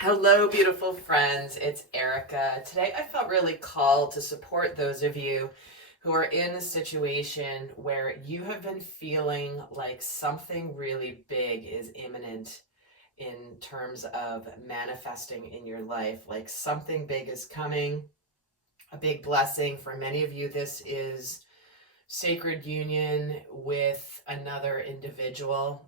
Hello, beautiful friends. It's Erica. Today I felt really called to support those of you who are in a situation where you have been feeling like something really big is imminent in terms of manifesting in your life. Like something big is coming, a big blessing. For many of you, this is sacred union with another individual.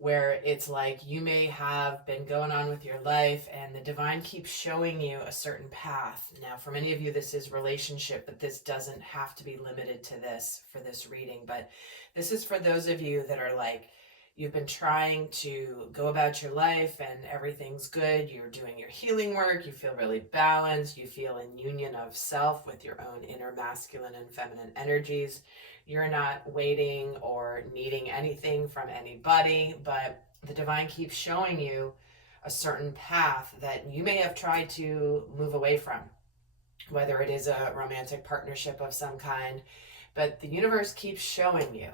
Where it's like you may have been going on with your life and the divine keeps showing you a certain path. Now, for many of you, this is relationship, but this doesn't have to be limited to this for this reading. But this is for those of you that are like, you've been trying to go about your life and everything's good. You're doing your healing work. You feel really balanced. You feel in union of self with your own inner masculine and feminine energies. You're not waiting or needing anything from anybody, but the divine keeps showing you a certain path that you may have tried to move away from, whether it is a romantic partnership of some kind, but the universe keeps showing you,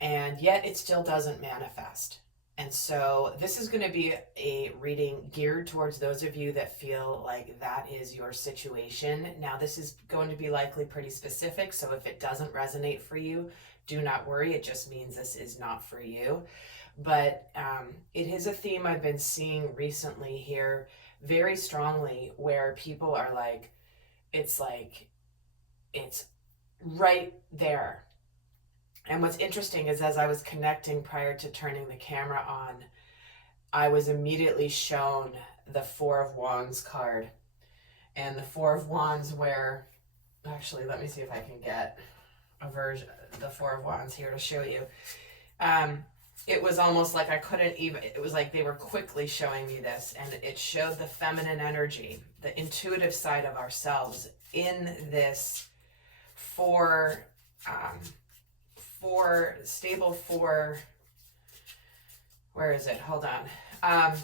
and yet it still doesn't manifest. And so this is going to be a reading geared towards those of you that feel like that is your situation. Now, this is going to be likely pretty specific, so if it doesn't resonate for you, do not worry. It just means this is not for you. But it is a theme I've been seeing recently here very strongly, where people are like, it's right there. And what's interesting is as I was connecting prior to turning the camera on, I was immediately shown the Four of Wands card. And the Four of Wands where, actually, let me see if I can get a version, the Four of Wands here to show you. It was almost like I couldn't even, it was like they were quickly showing me this, and it showed the feminine energy, the intuitive side of ourselves in this stable four, where is it? Hold on.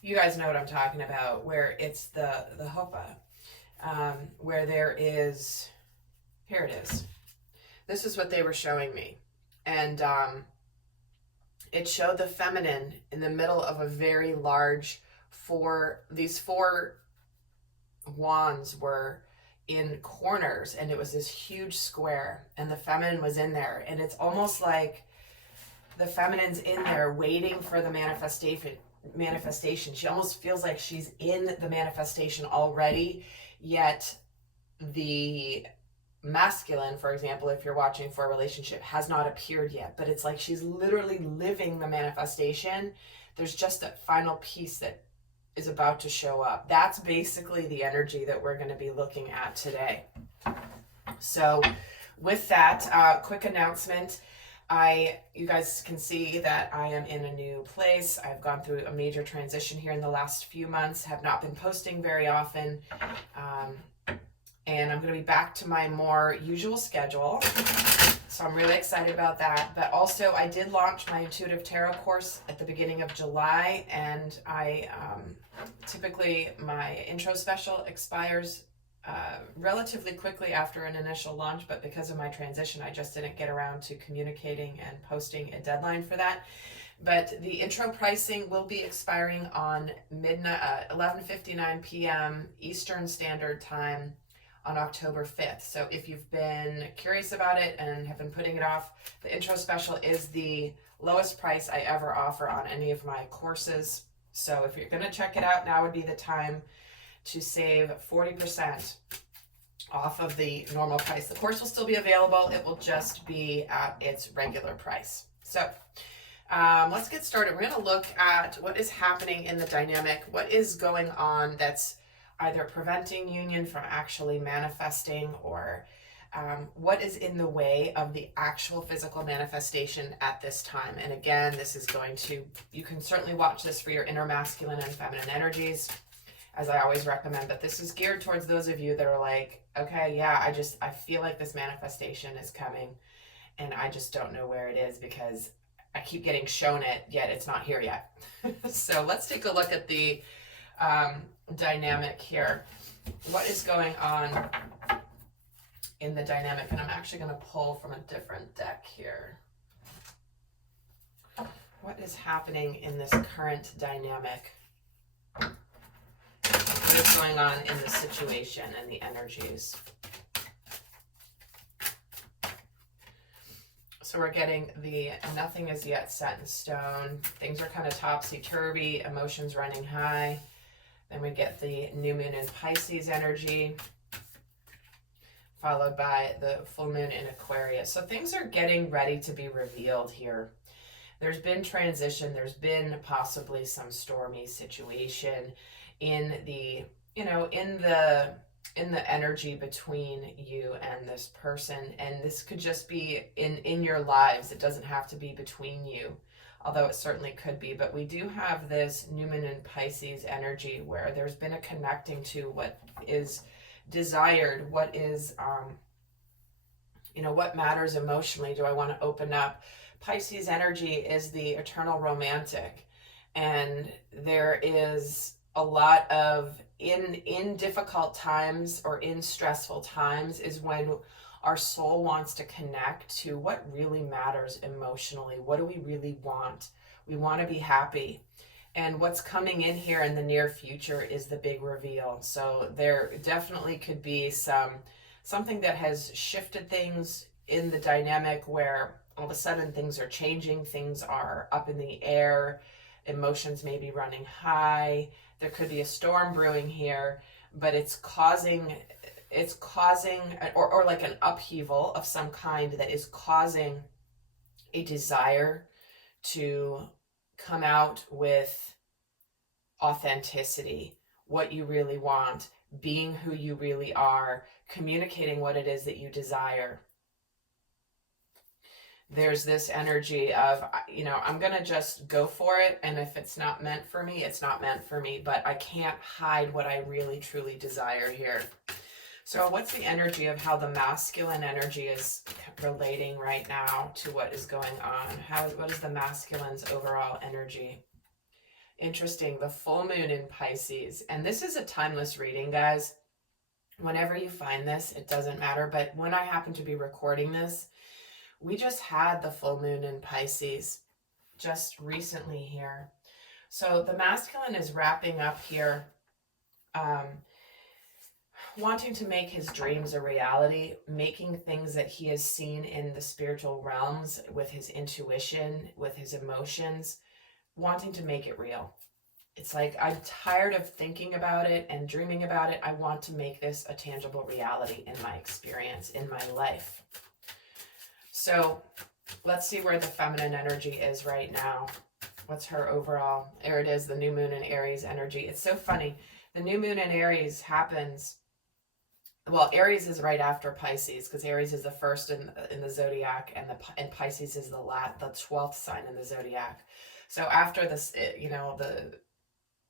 You guys know what I'm talking about, where it's the hopa, where there is, here it is. This is what they were showing me. And it showed the feminine in the middle of a very large these four wands were in corners, and it was this huge square, and the feminine was in there, and it's almost like the feminine's in there waiting for the manifestation. She almost feels like she's in the manifestation already, yet the masculine, for example, if you're watching for a relationship, has not appeared yet, but it's like she's literally living the manifestation. There's just that final piece that is about to show up. That's basically the energy that we're going to be looking at today. So with that, quick announcement. You guys can see that I am in a new place. I've gone through a major transition here in the last few months, have not been posting very often. And I'm going to be back to my more usual schedule. So I'm really excited about that. But also I did launch my intuitive tarot course at the beginning of July, and typically my intro special expires relatively quickly after an initial launch, but because of my transition, I just didn't get around to communicating and posting a deadline for that. But the intro pricing will be expiring on midnight, 11:59 p.m. Eastern Standard Time on October 5th. So if you've been curious about it and have been putting it off, the intro special is the lowest price I ever offer on any of my courses. So if you're going to check it out, now would be the time to save 40% off of the normal price. The course will still be available. It will just be at its regular price. So let's get started. We're going to look at what is happening in the dynamic, what is going on that's either preventing union from actually manifesting, or what is in the way of the actual physical manifestation at this time. And again, this is you can certainly watch this for your inner masculine and feminine energies, as I always recommend, but this is geared towards those of you that are like, okay, yeah, I feel like this manifestation is coming, and I just don't know where it is because I keep getting shown it, yet it's not here yet. So let's take a look at the dynamic here. What is going on in the dynamic? And I'm actually going to pull from a different deck here. What is happening in this current dynamic? What is going on in the situation and the energies? So we're getting the nothing is yet set in stone. Things are kind of topsy-turvy, emotions running high. Then we get the new moon in Pisces energy, followed by the full moon in Aquarius. So things are getting ready to be revealed here. There's been transition. There's been possibly some stormy situation in the, in the energy between you and this person. And this could just be in your lives. It doesn't have to be between you, although it certainly could be. But we do have this new moon in Pisces energy where there's been a connecting to what is desired, what is, what matters emotionally. Do I want to open up? Pisces energy is the eternal romantic, and there is a lot of in difficult times or in stressful times is when our soul wants to connect to what really matters emotionally. What do we really want? We want to be happy. And what's coming in here in the near future is the big reveal. So there definitely could be something that has shifted things in the dynamic where all of a sudden things are changing, things are up in the air, emotions may be running high. There could be a storm brewing here, but it's causing or like an upheaval of some kind that is causing a desire to come out with authenticity, what you really want, being who you really are, communicating what it is that you desire. There's this energy of, I'm going to just go for it. And if it's not meant for me, it's not meant for me. But I can't hide what I really, truly desire here. So what's the energy of how the masculine energy is relating right now to what is going on? What is the masculine's overall energy? Interesting. The full moon in Pisces. And this is a timeless reading, guys. Whenever you find this, it doesn't matter. But when I happen to be recording this, we just had the full moon in Pisces just recently here. So the masculine is wrapping up here, wanting to make his dreams a reality, making things that he has seen in the spiritual realms with his intuition, with his emotions, wanting to make it real. It's like, I'm tired of thinking about it and dreaming about it. I want to make this a tangible reality in my experience, in my life. So let's see where the feminine energy is right now. What's her overall? There it is, the new moon in Aries energy. It's so funny. The new moon in Aries happens, well, Aries is right after Pisces, because Aries is the first in the zodiac, and Pisces is the 12th sign in the zodiac. So after this,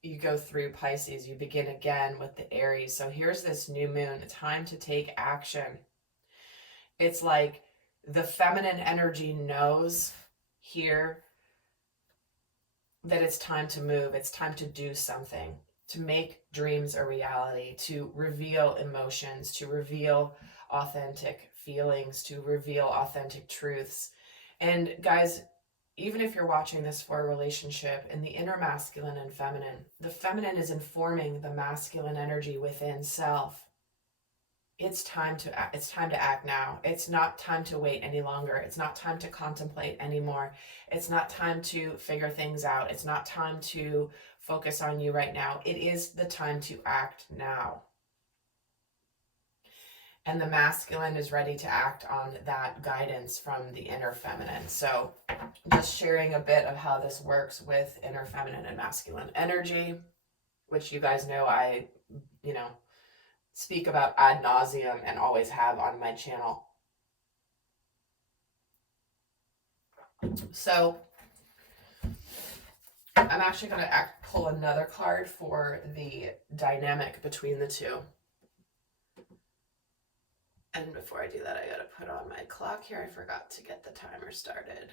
you go through Pisces, you begin again with the Aries. So here's this new moon, time to take action. It's like the feminine energy knows here that it's time to move. It's time to do something, to make dreams a reality, to reveal emotions, to reveal authentic feelings, to reveal authentic truths. And guys, even if you're watching this for a relationship in the inner masculine and feminine, the feminine is informing the masculine energy within self. It's time to act now. It's not time to wait any longer. It's not time to contemplate anymore. It's not time to figure things out. It's not time to focus on you right now. It is the time to act now. And the masculine is ready to act on that guidance from the inner feminine. So just sharing a bit of how this works with inner feminine and masculine energy, which you guys know I, speak about ad nauseum and always have on my channel. So I'm actually going to pull another card for the dynamic between the two. And before I do that, I got to put on my clock here. I forgot to get the timer started.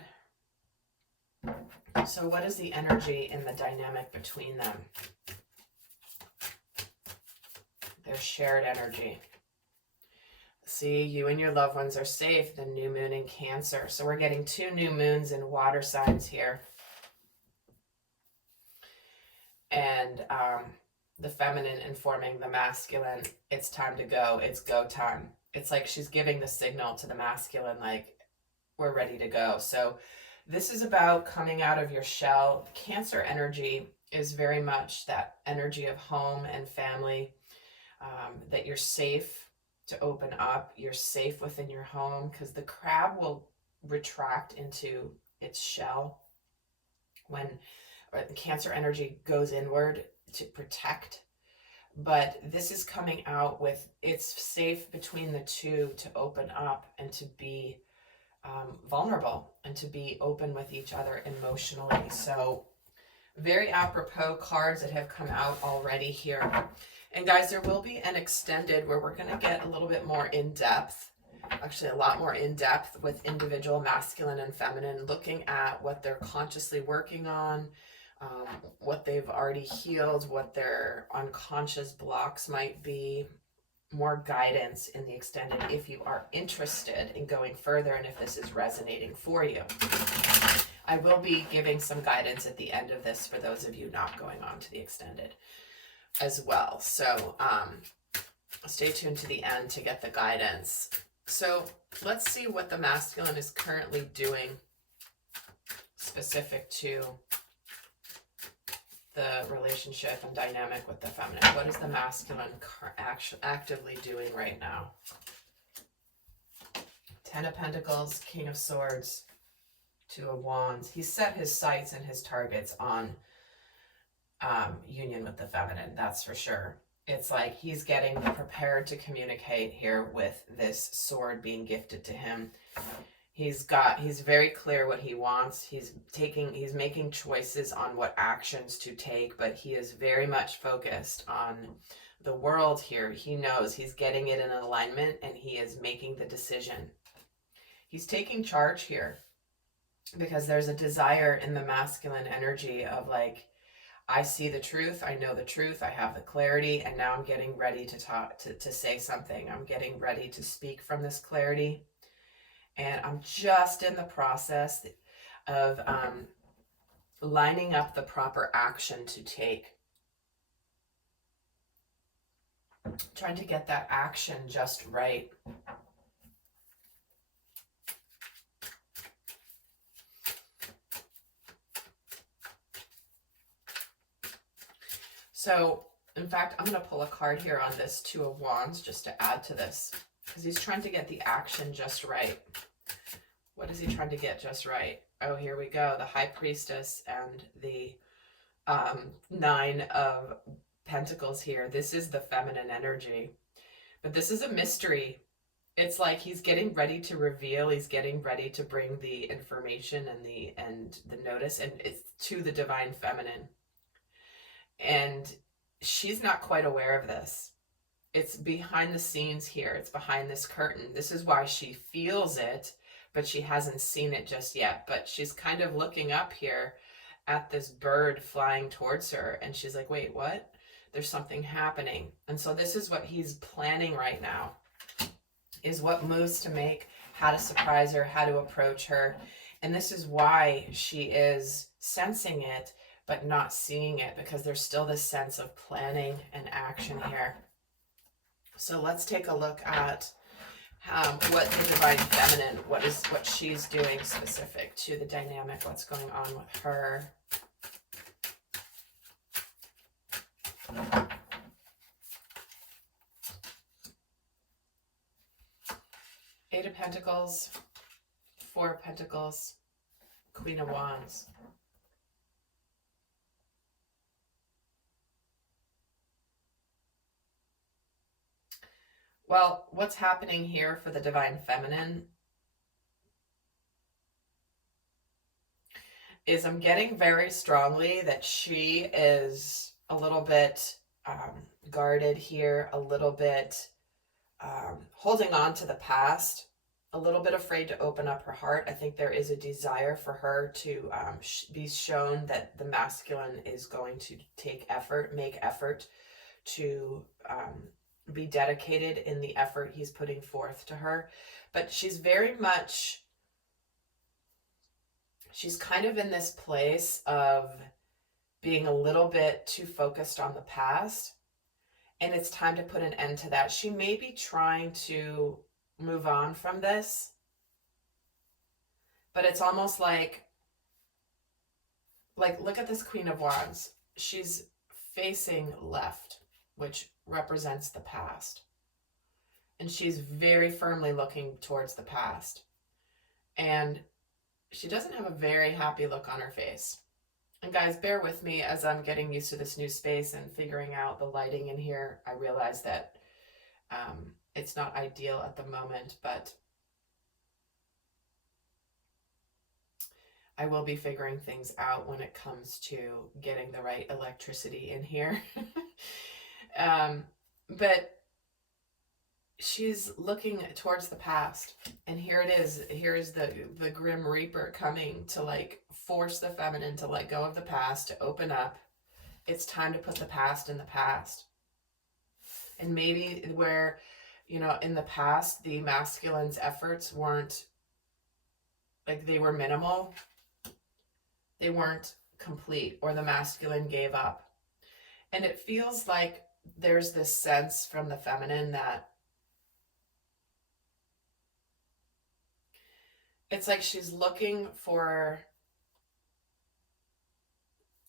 So what is the energy in the dynamic between them? Their shared energy. See, you and your loved ones are safe. The new moon in Cancer. So we're getting two new moons in water signs here. and the feminine informing the masculine, it's time to go, it's go time. It's like she's giving the signal to the masculine, like, we're ready to go. So this is about coming out of your shell. Cancer energy is very much that energy of home and family, that you're safe to open up. You're safe within your home, because the crab will retract into its shell when the Cancer energy goes inward to protect. But this is coming out with, it's safe between the two to open up and to be vulnerable and to be open with each other emotionally. So very apropos cards that have come out already here. And guys, there will be an extended where we're going to get a little bit more in depth, actually a lot more in depth, with individual masculine and feminine, looking at what they're consciously working on, what they've already healed, what their unconscious blocks might be. More guidance in the extended if you are interested in going further and if this is resonating for you. I will be giving some guidance at the end of this for those of you not going on to the extended as well. So stay tuned to the end to get the guidance. So let's see what the masculine is currently doing specific to the relationship and dynamic with the feminine. What is the masculine actively doing right now? 10 of Pentacles, King of Swords, 2 of Wands. He's set his sights and his targets on union with the feminine, that's for sure. It's like he's getting prepared to communicate here with this sword being gifted to him. He's very clear what he wants. He's making choices on what actions to take, but he is very much focused on the world here. He knows he's getting it in alignment and he is making the decision. He's taking charge here because there's a desire in the masculine energy of like, I see the truth, I know the truth, I have the clarity, and now I'm getting ready to talk, to say something. I'm getting ready to speak from this clarity. And I'm just in the process of lining up the proper action to take. Trying to get that action just right. So, in fact, I'm going to pull a card here on this 2 of Wands just to add to this, because he's trying to get the action just right. What is he trying to get just right? Oh, here we go. The High Priestess and the 9 of Pentacles here. This is the feminine energy. But this is a mystery. It's like he's getting ready to reveal. He's getting ready to bring the information and the notice and it's to the divine feminine. And she's not quite aware of this. It's behind the scenes here. It's behind this curtain. This is why she feels it, but she hasn't seen it just yet. But she's kind of looking up here at this bird flying towards her. And she's like, wait, what? There's something happening. And so this is what he's planning right now, is what moves to make, how to surprise her, how to approach her. And this is why she is sensing it, but not seeing it, because there's still this sense of planning and action here. So let's take a look at what the divine feminine, what she's doing specific to the dynamic, what's going on with her. Eight of Pentacles, 4 of Pentacles, Queen of Wands. Well, what's happening here for the divine feminine is I'm getting very strongly that she is a little bit guarded here, a little bit holding on to the past, a little bit afraid to open up her heart. I think there is a desire for her to be shown that the masculine is going to make effort to be dedicated in the effort he's putting forth to her. But she's very much, she's kind of in this place of being a little bit too focused on the past, and it's time to put an end to that. She may be trying to move on from this, but it's almost like look at this Queen of Wands. She's facing left, which represents the past. And she's very firmly looking towards the past. And she doesn't have a very happy look on her face. And guys, bear with me as I'm getting used to this new space and figuring out the lighting in here. I realize that it's not ideal at the moment, but I will be figuring things out when it comes to getting the right electricity in here. But she's looking towards the past, and here it is. Here's the Grim Reaper coming to like force the feminine to let go of the past, to open up. It's time to put the past in the past. And maybe where, you know, in the past, the masculine's efforts weren't, like, they were minimal. They weren't complete, or the masculine gave up. And it feels like there's this sense from the feminine that it's like she's looking for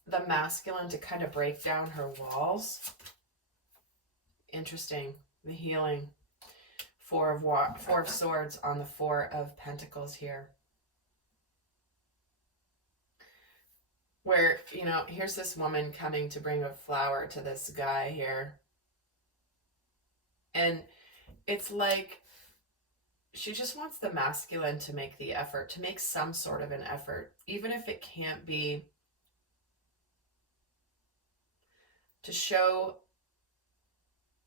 the masculine to kind of break down her walls. Interesting. The healing. Four of Swords on the Four of Pentacles here. Where, you know, here's this woman coming to bring a flower to this guy here. And it's like she just wants the masculine to make the effort, to make some sort of an effort, even if it can't be to show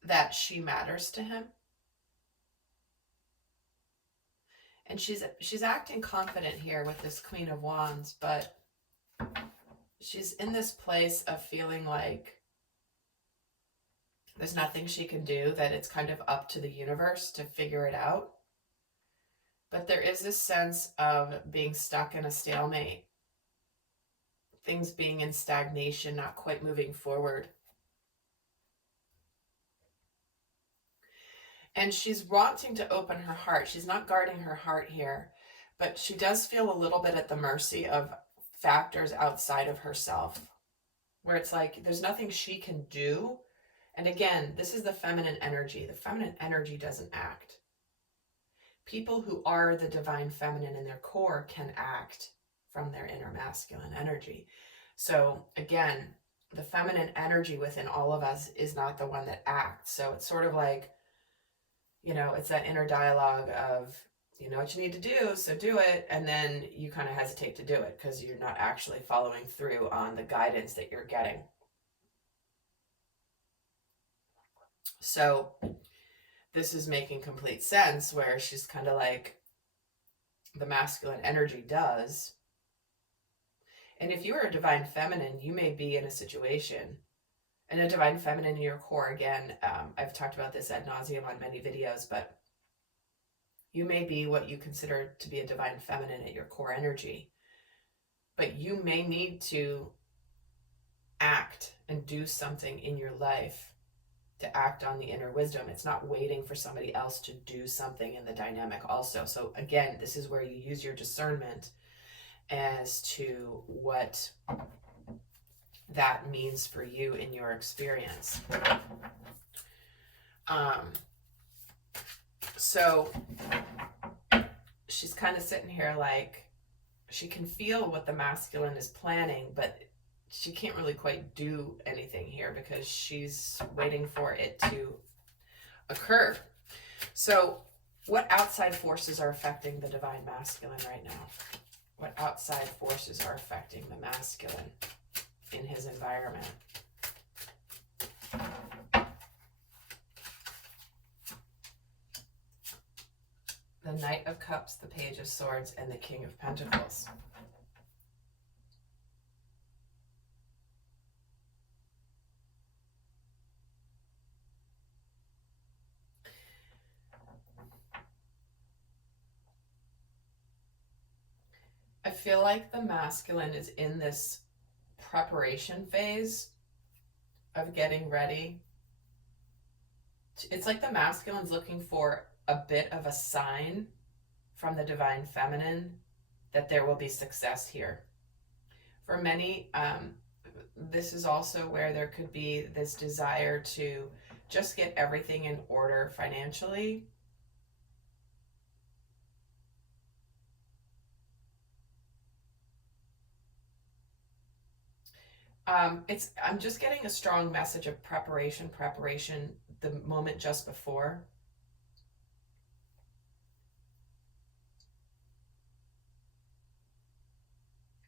that she matters to him. And she's acting confident here with this Queen of Wands, but she's in this place of feeling like there's nothing she can do, that it's kind of up to the universe to figure it out. But there is this sense of being stuck in a stalemate, things being in stagnation, not quite moving forward. And she's wanting to open her heart. She's not guarding her heart here, but she does feel a little bit at the mercy of factors outside of herself, where it's like there's nothing she can do. And again, this is the feminine energy. The feminine energy doesn't act. People who are the divine feminine in their core can act from their inner masculine energy. So again, the feminine energy within all of us is not the one that acts. So it's sort of like, you know, it's that inner dialogue of, you know what you need to do, so do it. And then you kind of hesitate to do it because you're not actually following through on the guidance that you're getting. So this is making complete sense, where she's kind of like, the masculine energy does. And if you are a divine feminine, you may be in a situation, and a divine feminine in your core, again, I've talked about this ad nauseum on many videos, but you may be what you consider to be a divine feminine at your core energy. But you may need to act and do something in your life to act on the inner wisdom. It's not waiting for somebody else to do something in the dynamic also. So again, this is where you use your discernment as to what that means for you in your experience. So she's kind of sitting here like she can feel what the masculine is planning, but she can't really quite do anything here because she's waiting for it to occur. So what outside forces are affecting the divine masculine right now? What outside forces are affecting the masculine in his environment? The Knight of Cups, the Page of Swords, and the King of Pentacles. I feel like the masculine is in this preparation phase of getting ready. It's like the masculine's looking for a bit of a sign from the divine feminine that there will be success here. For many, this is also where there could be this desire to just get everything in order financially. I'm just getting a strong message of preparation, the moment just before.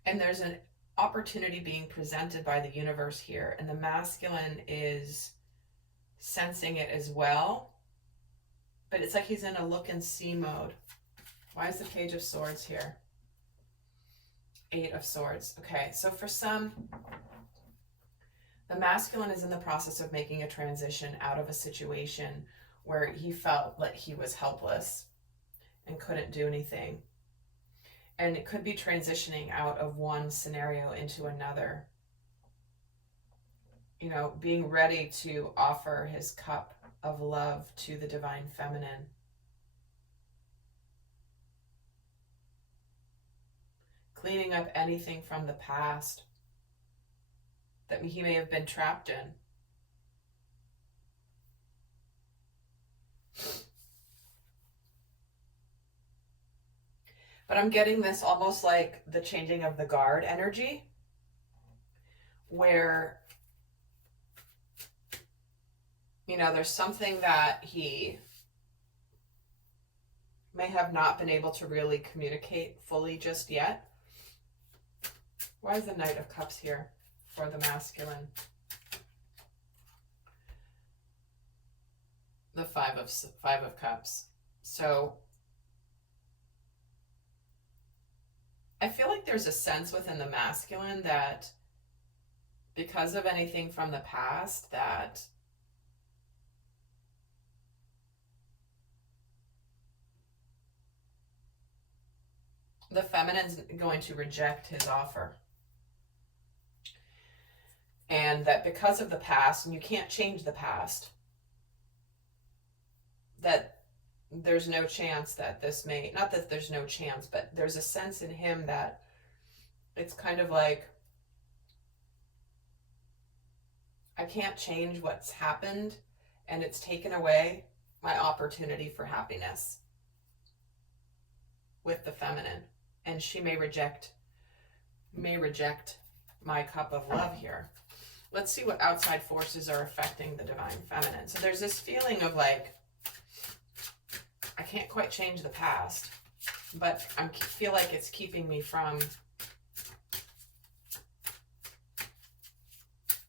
And there's an opportunity being presented by the universe here, and the masculine is sensing it as well. But it's like he's in a look and see mode. Why is the Page of Swords here? 8 of Swords. Okay, so for some, the masculine is in the process of making a transition out of a situation where he felt like he was helpless and couldn't do anything. And it could be transitioning out of one scenario into another. You know, being ready to offer his cup of love to the divine feminine. Cleaning up anything from the past that he may have been trapped in. But I'm getting this almost like the changing of the guard energy, where, you know, there's something that he may have not been able to really communicate fully just yet. Why is the Knight of Cups here for the masculine? The Five of Cups. So I feel like there's a sense within the masculine that because of anything from the past, that the feminine's going to reject his offer. And that because of the past, and you can't change the past, that there's no chance that this may, not that there's no chance, but there's a sense in him that it's kind of like, I can't change what's happened, and it's taken away my opportunity for happiness with the feminine. And she may reject my cup of love here. Let's see what outside forces are affecting the divine feminine. So there's this feeling of like, I can't quite change the past, but I feel like it's keeping me from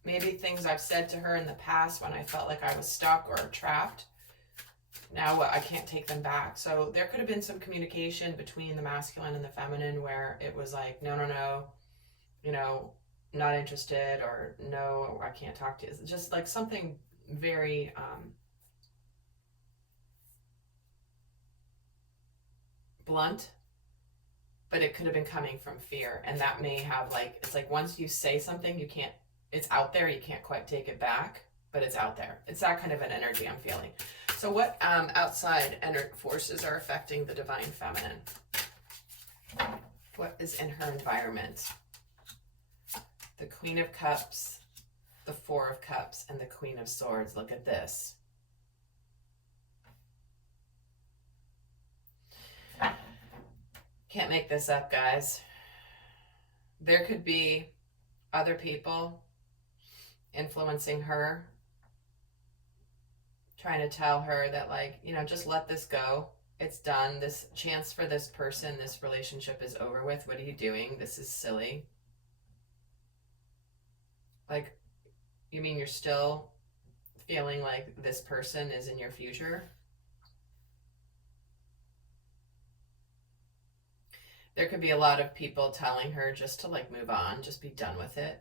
maybe things I've said to her in the past when I felt like I was stuck or trapped. Now I can't take them back. So there could have been some communication between the masculine and the feminine where it was like, no, you know, not interested, or no, I can't talk to you. It's just like something very blunt, but it could have been coming from fear. And that may have like, it's like once you say something, you can't, it's out there, you can't quite take it back, but it's out there. It's that kind of an energy I'm feeling. So what outside forces are affecting the divine feminine? What is in her environment? The Queen of Cups, the Four of Cups, and the Queen of Swords. Look at this. Can't make this up, guys. There could be other people influencing her, trying to tell her that, like, you know, just let this go. It's done. This chance for this person, this relationship is over with. What are you doing? This is silly. Like, you mean you're still feeling like this person is in your future? There could be a lot of people telling her just to like move on, just be done with it.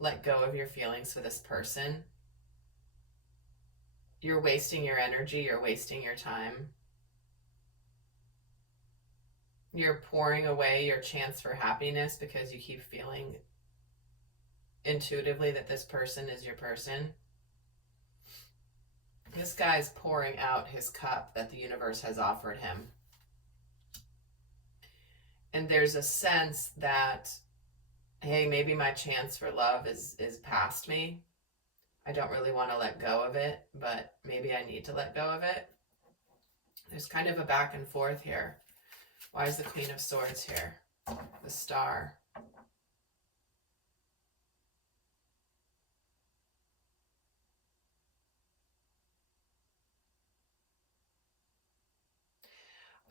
Let go of your feelings for this person. You're wasting your energy, you're wasting your time. You're pouring away your chance for happiness because you keep feeling intuitively that this person is your person. This guy's pouring out his cup that the universe has offered him. And there's a sense that, hey, maybe my chance for love is past me. I don't really want to let go of it, but maybe I need to let go of it. There's kind of a back and forth here. Why is the Queen of Swords here? The Star.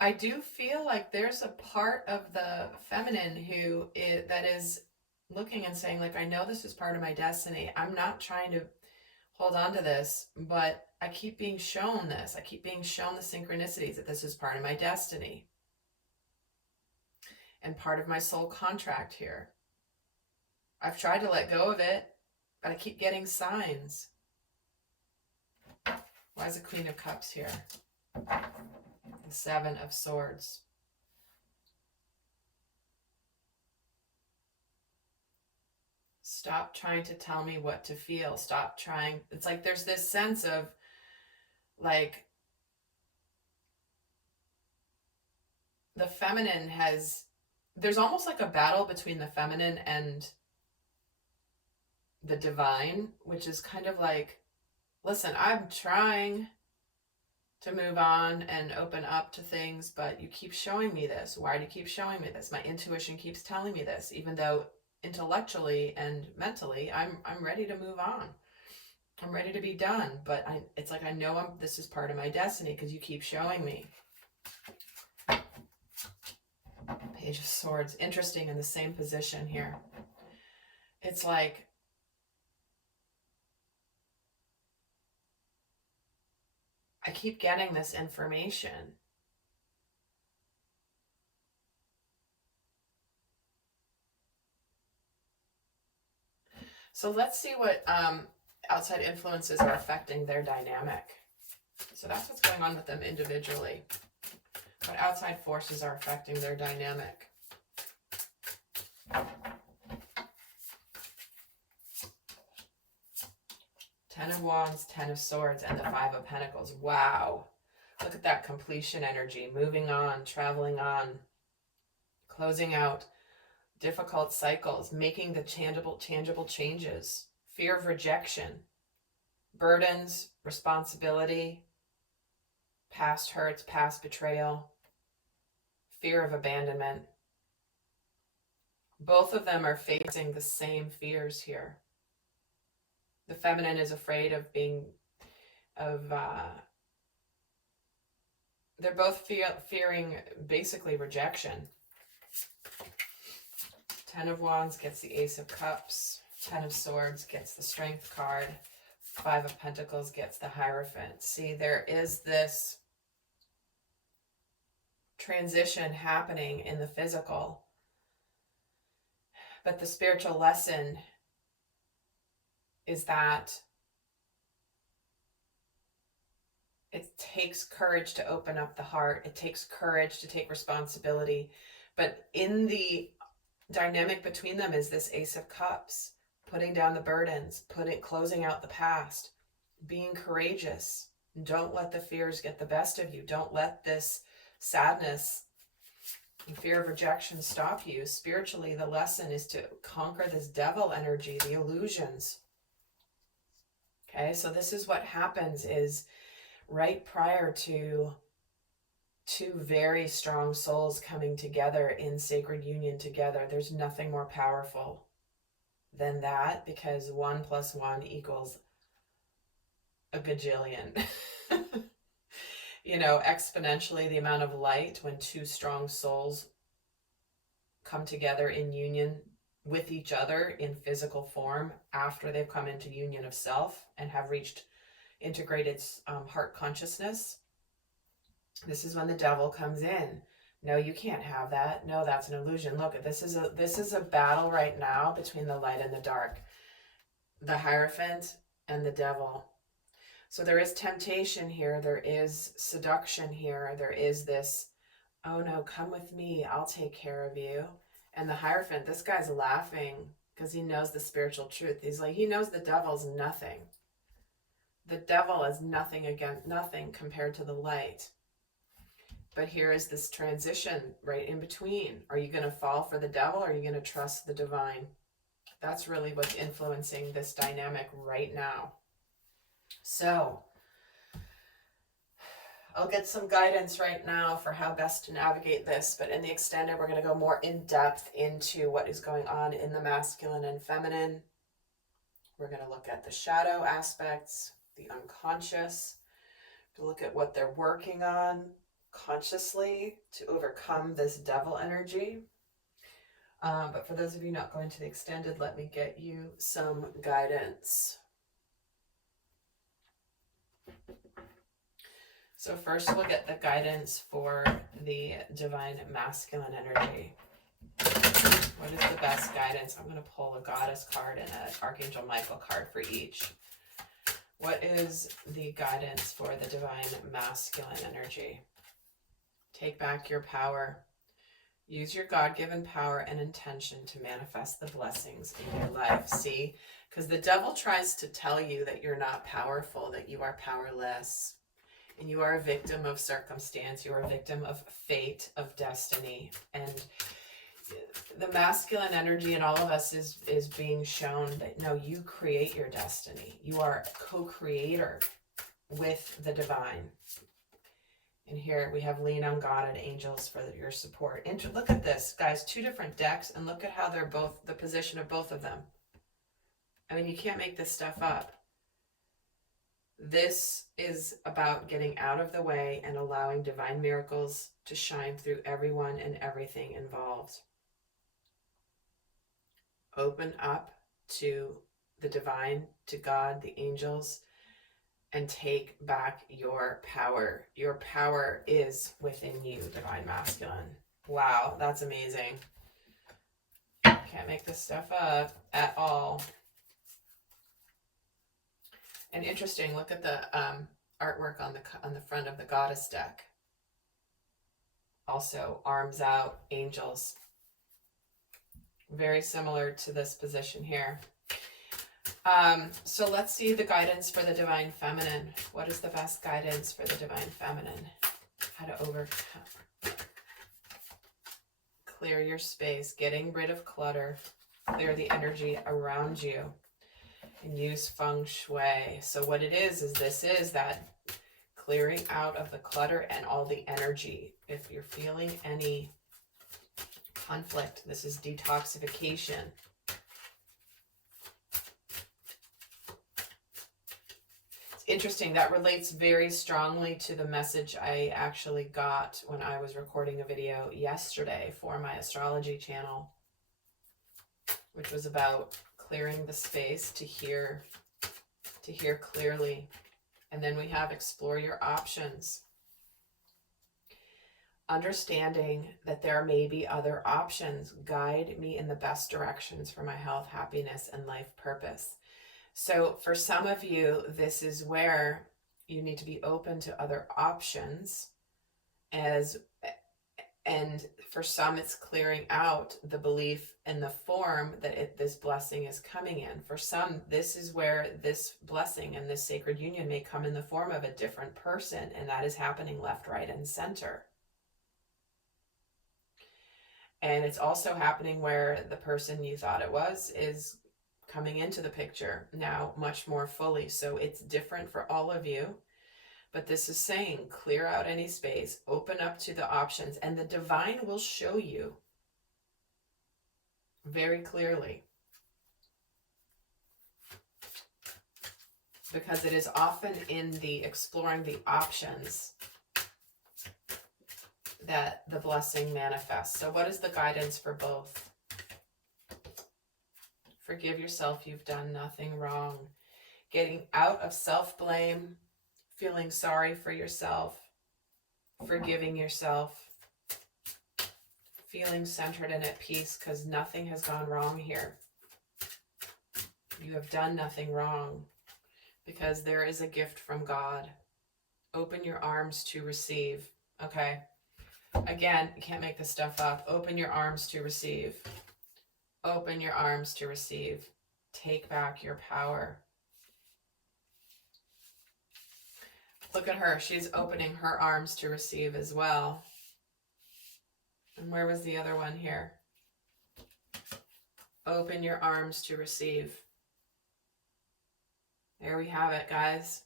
I do feel like there's a part of the feminine that is looking and saying, like, I know this is part of my destiny. I'm not trying to hold on to this, but I keep being shown this. I keep being shown the synchronicities that this is part of my destiny and part of my soul contract here. I've tried to let go of it, but I keep getting signs. Why is the Queen of Cups here? The Seven of Swords. Stop trying to tell me what to feel. Stop trying. It's like there's this sense of, like, the feminine there's almost like a battle between the feminine and the divine, which is kind of like, listen, I'm trying to move on and open up to things, but you keep showing me this. Why do you keep showing me this? My intuition keeps telling me this, even though intellectually and mentally I'm ready to move on. I'm ready to be done, but it's like I know this is part of my destiny because you keep showing me. Page of Swords, interesting, in the same position here. It's like I keep getting this information. So let's see what outside influences are affecting their dynamic. So that's what's going on with them individually. What outside forces are affecting their dynamic? Ten of Wands, Ten of Swords, and the Five of Pentacles. Wow. Look at that completion energy. Moving on, traveling on, closing out difficult cycles, making the tangible changes. Fear of rejection, burdens, responsibility, past hurts, past betrayal, fear of abandonment. Both of them are facing the same fears here. The feminine is afraid of they're both fearing basically rejection. Ten of Wands gets the Ace of Cups. Ten of Swords gets the Strength card. Five of Pentacles gets the Hierophant. See, there is this transition happening in the physical, but the spiritual lesson is that it takes courage to open up the heart. It takes courage to take responsibility. But in the dynamic between them is this Ace of Cups, putting down the burdens, closing out the past, being courageous. Don't let the fears get the best of you. Don't let this sadness and fear of rejection stop you. Spiritually, the lesson is to conquer this devil energy, the illusions. Okay, so this is what happens is right prior to two very strong souls coming together in sacred union together, there's nothing more powerful than that, because 1 + 1 equals a gajillion. You know, exponentially the amount of light when two strong souls come together in union with each other in physical form after they've come into union of self and have reached integrated heart consciousness. This is when the devil comes in. No, you can't have that. No, that's an illusion. Look, this is a battle right now between the light and the dark, the Hierophant and the devil. So there is temptation here. There is seduction here. There is this, oh no, come with me. I'll take care of you. And the Hierophant, this guy's laughing because he knows the spiritual truth. He's like, he knows the devil's nothing. The devil is nothing nothing compared to the light. But here is this transition right in between. Are you going to fall for the devil, or are you going to trust the divine? That's really what's influencing this dynamic right now. So I'll get some guidance right now for how best to navigate this, but in the extended, we're going to go more in depth into what is going on in the masculine and feminine. We're going to look at the shadow aspects, the unconscious, to look at what they're working on consciously to overcome this devil energy. But for those of you not going to the extended, let me get you some guidance. So first we'll get the guidance for the divine masculine energy. What is the best guidance? I'm going to pull a goddess card and an Archangel Michael card for each. What is the guidance for the divine masculine energy? Take back your power. Use your God-given power and intention to manifest the blessings in your life. See? Because the devil tries to tell you that you're not powerful, that you are powerless. And you are a victim of circumstance. You are a victim of fate, of destiny. And the masculine energy in all of us is being shown that, no, you create your destiny. You are a co-creator with the divine. And here we have lean on God and angels for your support. Look at this, guys, 2 different decks, and look at how they're both, the position of both of them. I mean, you can't make this stuff up. This is about getting out of the way and allowing divine miracles to shine through everyone and everything involved. Open up to the divine, to God, the angels, and take back your power. Your power is within you, divine masculine. Wow, that's amazing. Can't make this stuff up at all. And interesting, look at the artwork on the front of the goddess deck. Also, arms out, angels. Very similar to this position here. So let's see the guidance for the divine feminine. What is the best guidance for the divine feminine? How to overcome. Clear your space, getting rid of clutter. Clear the energy around you. And use feng shui. So what it is this is that clearing out of the clutter and all the energy. If you're feeling any conflict, this is detoxification. It's interesting, that relates very strongly to the message I actually got when I was recording a video yesterday for my astrology channel, which was about clearing the space to hear clearly. And then we have explore your options. Understanding that there may be other options. Guide me in the best directions for my health, happiness, and life purpose. So for some of you, this is where you need to be open to other options, and for some, it's clearing out the belief in the form that this blessing is coming in. For some, this is where this blessing and this sacred union may come in the form of a different person, and that is happening left, right, and center. And it's also happening where the person you thought it was is coming into the picture now much more fully. So it's different for all of you. But this is saying, clear out any space, open up to the options, and the divine will show you very clearly. Because it is often in the exploring the options that the blessing manifests. So what is the guidance for both? Forgive yourself, you've done nothing wrong. Getting out of self-blame, feeling sorry for yourself, forgiving yourself, feeling centered and at peace because nothing has gone wrong here. You have done nothing wrong because there is a gift from God. Open your arms to receive. Okay. Again, you can't make this stuff up. Open your arms to receive. Open your arms to receive. Take back your power. Look at her. She's opening her arms to receive as well. And where was the other one here? Open your arms to receive. There we have it, guys.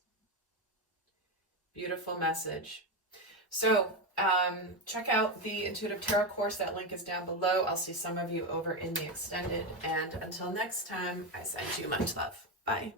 Beautiful message. So check out the Intuitive Tarot course. That link is down below. I'll see some of you over in the extended. And until next time, I send you much love. Bye.